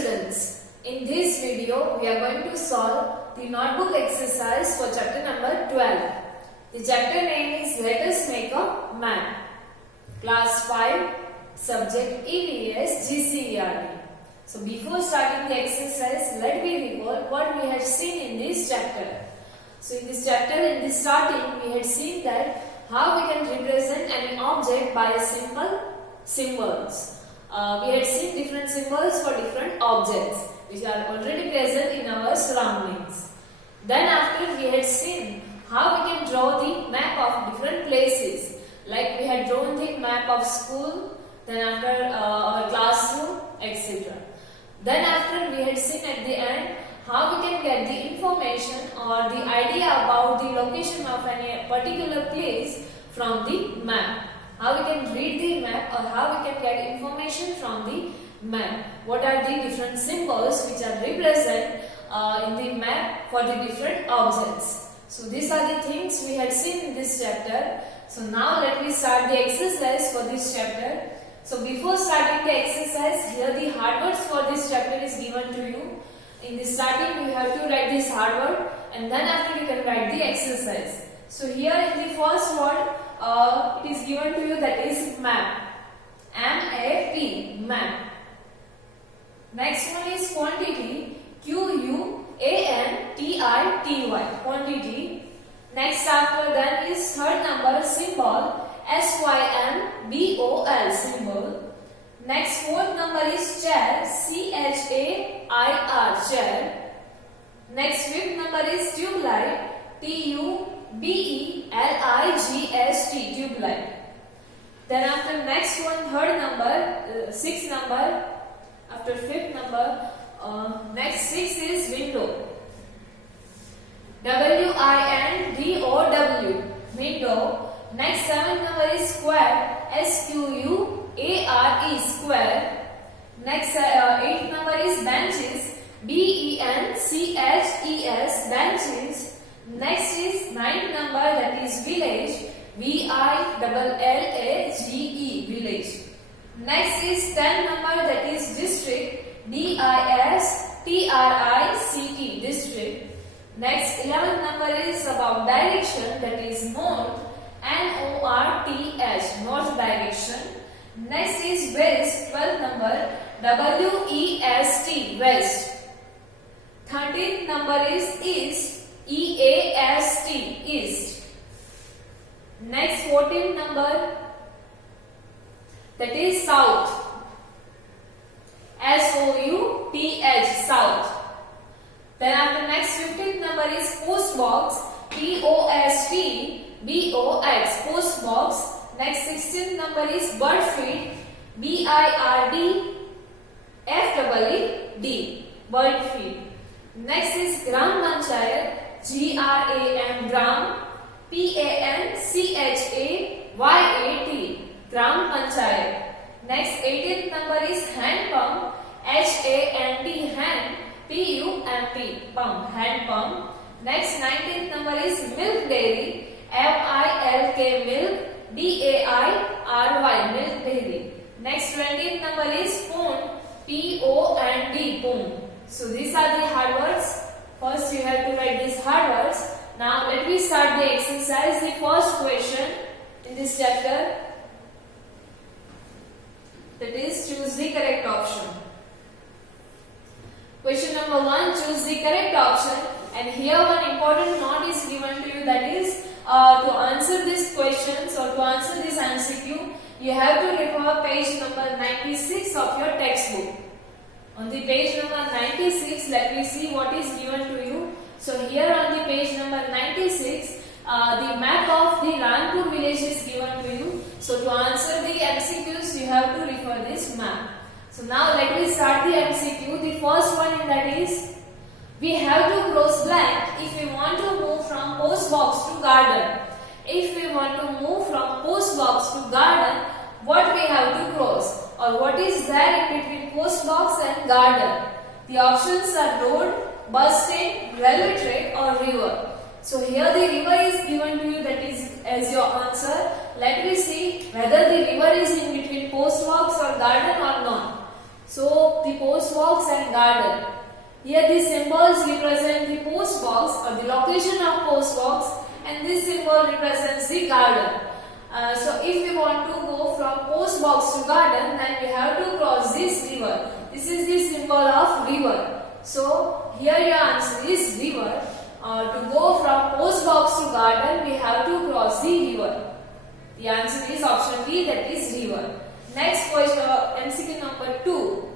students, in this video we are going to solve the notebook exercise for chapter number 12. The chapter name is Let Us Make a Map. Class 5, subject EVS GCERT. So before starting the exercise, let me recall what we had seen in this chapter. So in this chapter, in the starting, we had seen that how we can represent any object by a simple symbols. We had seen different symbols for different objects which are already present in our surroundings. Then after we had seen how we can draw the map of different places. Like we had drawn the map of school, then after our classroom, etc. Then after we had seen at the end how we can get the information or the idea about the location of any particular place from the map. How we can read the map or how we can get information from the map. What are the different symbols which are represented in the map for the different objects. So these are the things we had seen in this chapter. So now let me start the exercise for this chapter. So before starting the exercise, here the hard words for this chapter is given to you. In the starting you have to write this hard word and then after you can write the exercise. So here in the first word it is given to you, that is map. M-A-P, map. Next one is quantity. Q-U-A-N-T-I-T-Y, quantity. Next after that is third number, symbol. S-Y-M-B-O-L, symbol. Next fourth number is chair. C-H-A-I-R, chair. Next fifth number is tube light. T-U-B-E-L-I-G-S-T, tube light. Then after next one, third number, sixth number. After fifth number, next six is window. W-I-N-D-O-W, window. Next seventh number is square. S-Q-U-A-R-E, square. Next eighth number is benches. B-E-N-C-H-E-S, benches. Next is ninth number, that is village. V-I-L-L-A-G-E, village. Next is 10th number, that is district. D-I-S-T-R-I-C-T, district. Next 11th number is about direction, that is north. N-O-R-T-H, north direction. Next is west, 12th number. W-E-S-T, west. 13th number is east. E-A-S-T, east. Next 14th number, that is south. S-O-U-T-H, south. Then after next 15th number is post box. P-O-S-T-B-O-X, post box. Next 16th number is bird feed. B-I-R-D-F-E-E-D, bird feed. Next is gram panchayat. G-R-A-M, gram. P-A-N-C-H-A-Y-A-T, gram panchayat. Next 18th number is hand pump. H-A-N-D, hand. P-U-M-P, pump, hand pump. Next 19th number is milk dairy. M-I-L-K, milk. D-A-I-R-Y, milk dairy. Next 20th number is pond. P-O-N-D, pond. So these are the hard words. First you have to write these hard words. Now let me start the exercise. The first question in this chapter, that is choose the correct option. Question number 1, choose the correct option. And here one important note is given to you, that is to answer these questions or to answer this MCQ, you have to refer page number 96 of your textbook. On the page number 96, let me see what is given to you. So here on the page number 96, the map of the Ranpur village is given to you. So to answer the MCQs, you have to refer this map. So now let me start the MCQ. The first one in that is, we have to cross blank if we want to move from post box to garden. If we want to move from post box to garden, what we have to cross? Or what is there in between post box and garden? The options are road, bus stand, railway track or river. So here the river is given to you, that is as your answer. Let me see whether the river is in between post box or garden or not. So the post box and garden. Here the symbols represent the post box or the location of post box, and this symbol represents the garden. So if we want to go from post box to garden, then we have to cross this river. This is the symbol of river. So here your answer is river. To go from post box to garden, we have to cross the river. The answer is option B, that is river. Next question, MCQ number 2.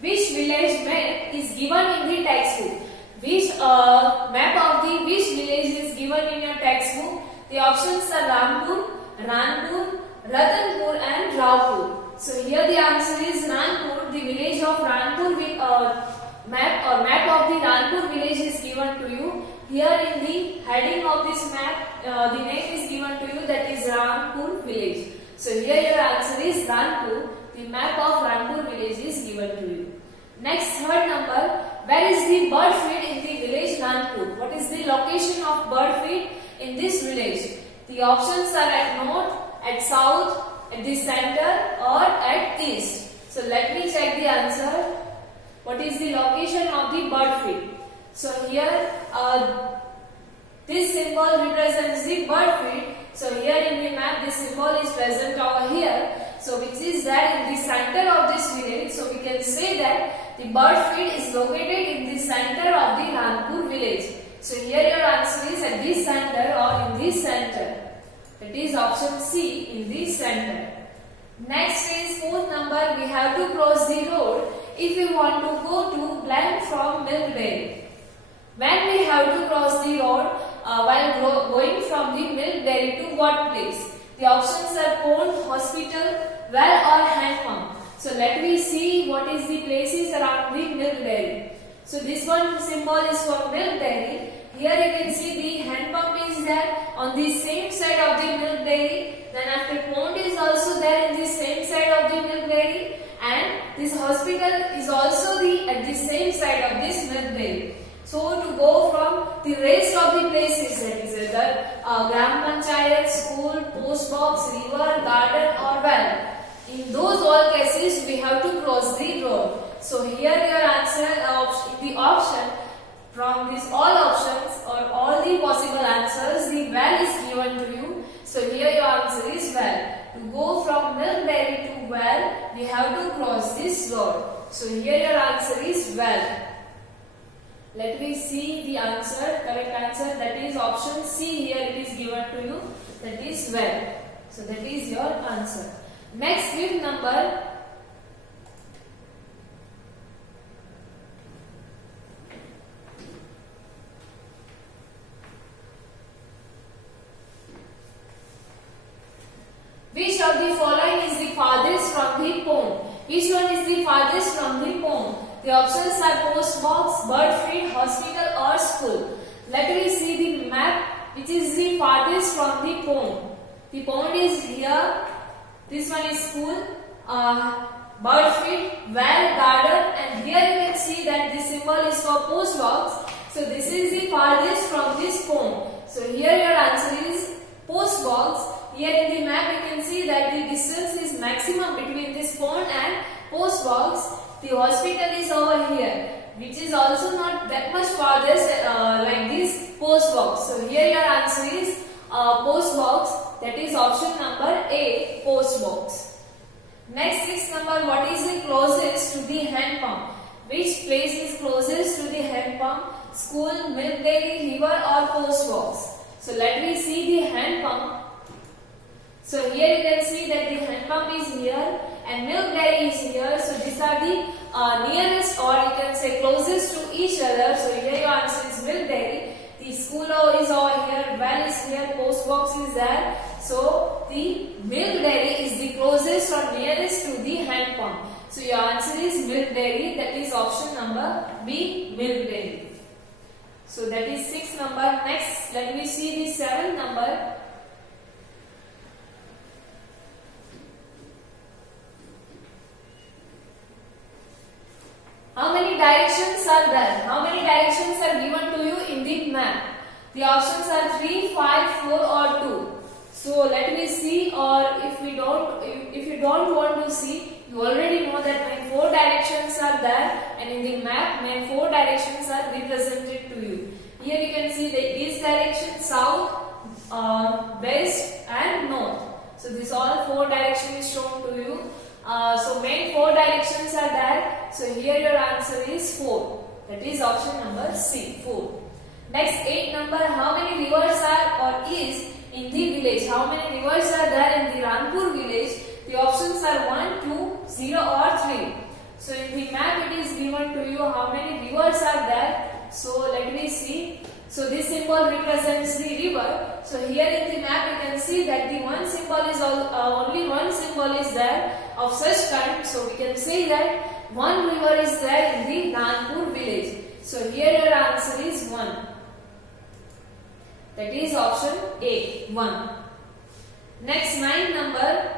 Which village map is given in the textbook? Which map of the which village is given in your textbook? The options are Rampur, Ranpur, Ratanpur and Raupur. So here the answer is Ranpur. The village of Ranpur map of the Ranpur village is given to you. Here in the heading of this map, the name is given to you, that is Ranpur village. So here your answer is Ranpur. The map of Ranpur village is given to you. Next, third number. Where is the bird feed in the village Ranpur? What is the location of bird feed in this village? The options are at north, at south, at the center or at east. So let me check the answer. What is the location of the bird feed? So here this symbol represents the bird feed. So here in the map this symbol is present over here. So which is there in the center of this village. So we can say that the bird feed is located in the center of the Ranpur village. So here your answer is at this center or in this center. That is option C, in the center. Next is fourth number. We have to cross the road if we want to go to blank from Milkberry. When we have to cross the road while going from the Milkberry to what place? The options are pond, hospital, well or hand pump. So let me see what is the places around the Milkberry. So this one symbol is for Milkberry. Here you can see the hand pump is there on the same side of the Milkberry. Then after pond is also there in the same side of the Milkberry, and this hospital is also at the same side of this Milkberry. So to go from the rest of the places, that is either Gram Panchayat, school, post box, river, garden or well. In those all cases we have to cross the road. So here your answer, the option from these all options or all the possible answers, the well is given to you. So here your answer is well. To go from Milkberry to well, we have to cross this road. So here your answer is well. Let me see the answer, correct answer, that is option C. Here it is given to you, that is well. So that is your answer. Next, fifth number. Which of the following is the farthest from the pond? Which one is the farthest from the pond? The options are post box, bird feed, hospital or school. Let me see the map which is the farthest from the pond. The pond is here. This one is school, bird feed, well, garden, and here you can see that this symbol is for post box. So this is the farthest from this pond. So here your answer is post box. Here in the map you can see that the distance is maximum between this pond and post box. The hospital is over here, which is also not that much farthest like this post box. So here your answer is post box. That is option number A, post box. Next, sixth number. What is the closest to the hand pump? Which place is closest to the hand pump? School, Milkberry, river or post box? So let me see the hand pump. So here you can see that the hand pump is here and Milkberry is here. So these are the nearest, or you can say closest to each other. So here your answer is Milkberry. The school is over here, well is here, post box is there. So the Milkberry is the closest or nearest to the hand pump. So your answer is Milkberry. That is option number B, Milkberry. So that is sixth number. Next, let me see the seventh number. How many directions are there? How many directions are given to you in the map? The options are 3, 5, 4 or 2. So let me see, or if you don't want to see, you already know that my 4 directions are there, and in the map my 4 directions are represented to you. Here you can see the east direction, south, west and north. So this all 4 directions is shown to you. So main 4 directions are there. So here your answer is 4. That is option number C, 4. Next 8 number, how many rivers are or is in the village? How many rivers are there in the Ranpur village? The options are 1, 2, 0 or 3. So in the map it is given to you how many rivers are there. So let me see. So this symbol represents the river. So here in the map you can see that the one symbol is only one symbol is there of such kind. So we can say that one river is there in the Ranpur village. So here your answer is 1. That is option A, 1. Next 9 number.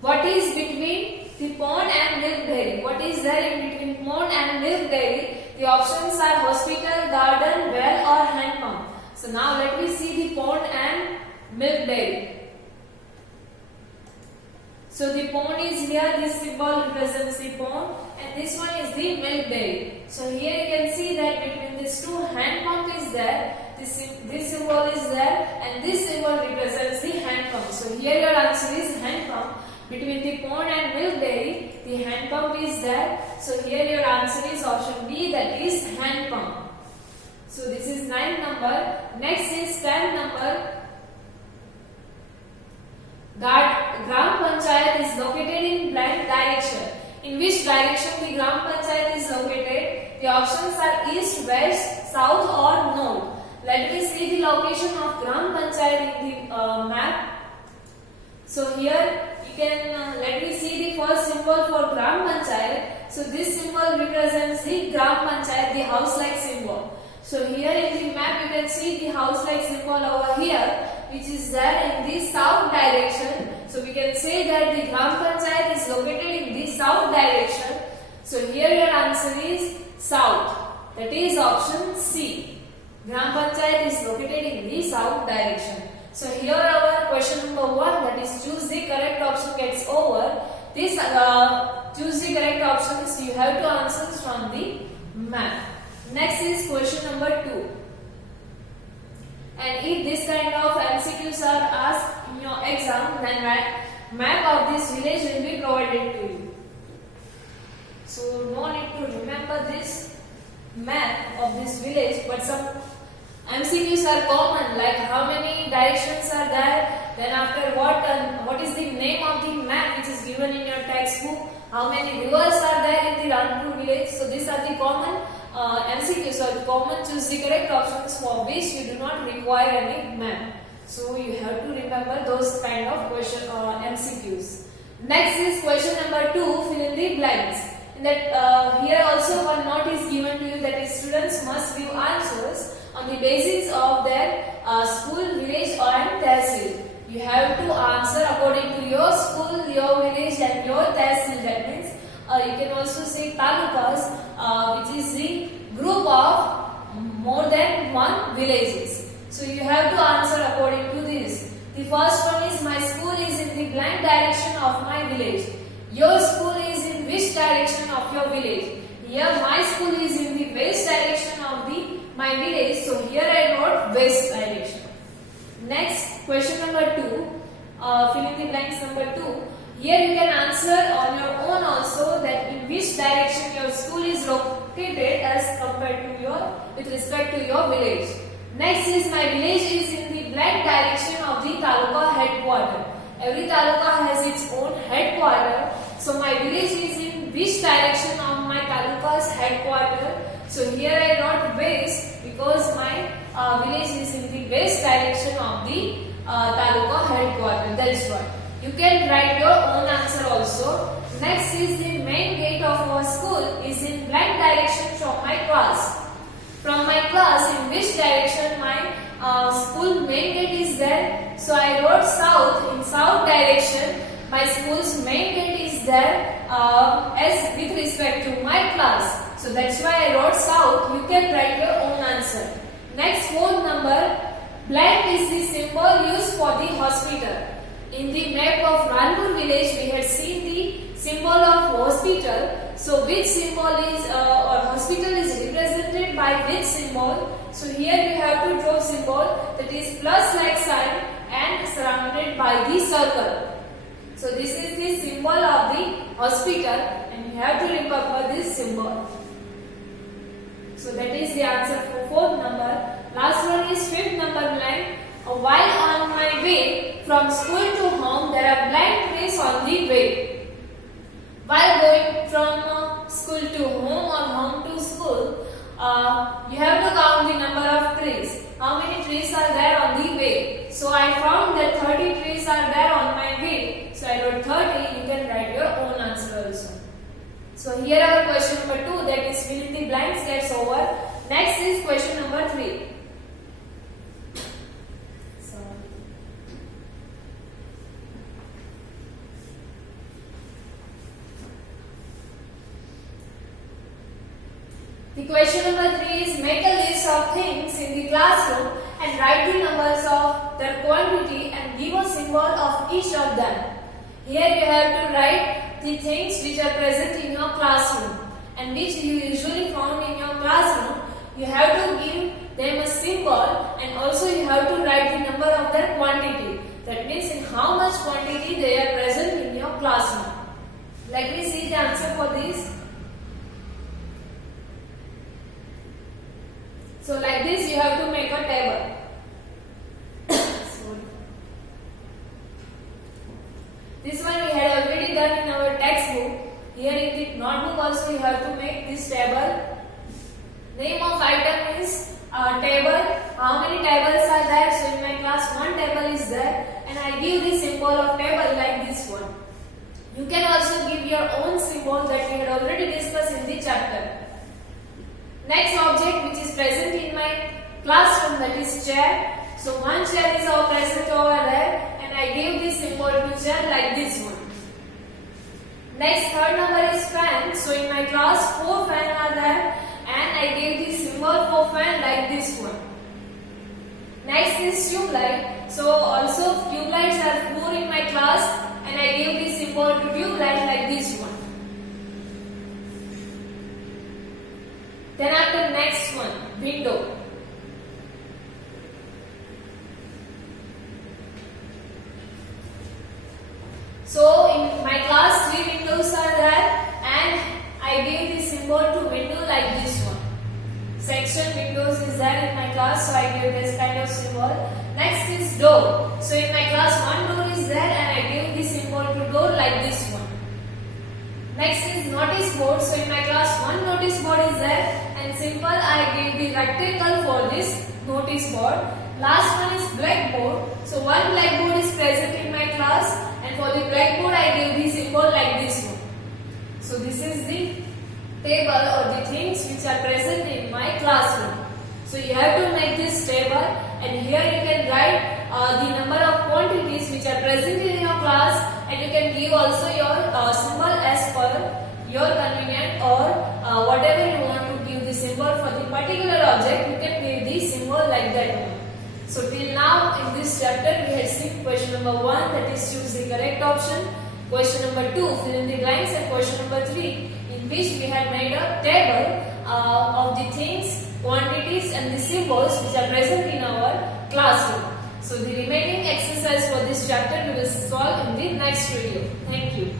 What is between the pond and milk dairy? What is there in between pond and milk dairy? The options are hospital, garden, well or hand pump. So now let me see the pond and milk dairy. So the pond is here, this symbol represents the pond, and this one is the milk dairy. So here you can see that between these two, hand pump is there, this symbol is there, and this symbol represents the hand pump. So here your answer is hand pump. Between the pond and milk dairy, the hand pump is there. So here your answer is option B, that is hand pump. So this is 9 number. Next is 10 number. Gram Panchayat is located in blank direction. In which direction the Gram Panchayat is located? The options are east, west, south or north. Let me see the location of Gram Panchayat in the map. So here you can let me see the first symbol for Gram Panchayat. So this symbol represents the Gram Panchayat, the house-like symbol. So here in the map you can see the house-like symbol over here, which is there in the south direction. So we can say that the Gram Panchayat is located in the south direction. So here your answer is south. That is option C. Gram Panchayat is located in the south direction. So here our question number 1, that is choose the correct option, gets over. This choose the correct options you have to answer from the map. Next is question number 2. And if this kind of MCQs are asked in your exam, then map of this village will be provided to you. So no need to remember this map of this village, but some MCQs are common, like how many directions are there, then after what is the name of the map which is given in your textbook, how many rivers are there in the Ranpur village. So these are the common MCQs, or the common choose the correct options for which you do not require any map. So you have to remember those kind of question MCQs. Next is question number 2, fill in the blanks. In that here also one note is given to you, that is students must give answers on the basis of their school, village and tehsil. You have to answer according to your school, your village and your tehsil. That means you can also say talukas, which is the group of more than one villages. So you have to answer according to this. The first one is my school is in the blank direction of my village. Your school is in which direction of your village? Here my school is in the west direction of my village. So here I wrote west direction. Next, question number 2, fill in the blanks number 2. Here you can answer on your own also that in which direction your school is located as compared to with respect to your village. Next is my village is in the blank direction of the taluka headquarter. Every taluka has its own headquarter. So my village is in which direction of my taluka's headquarter? So here I wrote west because my village is in the west direction of the taluka headquarter. That is why. You can write your own answer also. Next is the main gate of our school is in blank direction from my class. From my class, in which direction my school main gate is there? So I wrote south. In south direction, my school's main gate is there as with respect to my class. So that's why I wrote south. You can write your own answer. Next, fourth number, blank is the symbol used for the hospital. In the map of Ranpur village, we had seen the symbol of hospital. So which symbol is or hospital is represented by which symbol? So here you have to draw symbol that is plus like sign and surrounded by the circle. So this is the symbol of the hospital and you have to remember this symbol. So that is the answer for fourth number. Last one is fifth number, blank. While on my way from school to home, there are blank trees on the way. While going from school to home or home to school, you have to count the number of trees. How many trees are there on the way? So I found that 30 trees are there on my way. So I wrote 30. You can write your own answer also. So here our question number 2, that is fill in the blanks, gets over. Next is question number 3. The question number 3 is make a list of things in the classroom and write the numbers of their quantity and give a symbol of each of them. Here you have to write the things which are present in your classroom and which you usually found in your classroom. You have to give them a symbol and also you have to write the number of their quantity. That means in how much quantity they are present in your classroom. Let me see the answer for this. So like this you have to make a table. This one we had already done in our textbook. Here in the notebook also you have to make this table. Name of item is table. How many tables are there? So in my class one table is there and I give the symbol of table like this one. You can also give your own symbol that we had already discussed in the chapter. Next object which is present in my classroom, that is chair. So one chair is all present over there and I give this symbol to chair like this one. Next, third number is fan. So in my class 4 fans are there and I give the symbol for fan like this one. Next is tube light. So also tube lights are 4 in my class and I give the symbol to tube light like this one. Then after next one, window. So in my class 3 windows are there and I give the symbol to window like this one. Section windows is there in my class, so I give this kind of symbol. Next is door. So in my class 1 door is there and I give the symbol to door like this one. Next is notice board. So in my class 1 notice board is there and simple I give the rectangle for this notice board. Last one is blackboard. So one blackboard is present in my class and for the blackboard I give the symbol like this one. So this is the table or the things which are present in my classroom. So you have to make this table and here you can write the number of quantities which are present in your class and you can give also your symbol as per your convenient or whatever you want to give the symbol for the particular object, you can give the symbol like that one. So till now in this chapter we had seen question number 1, that is choose the correct option, question number 2 fill in the blanks, and question number 3 in which we had made a table of the things, quantities and the symbols which are present in our classroom. So the remaining exercise for this chapter we will solve in the next video. Thank you.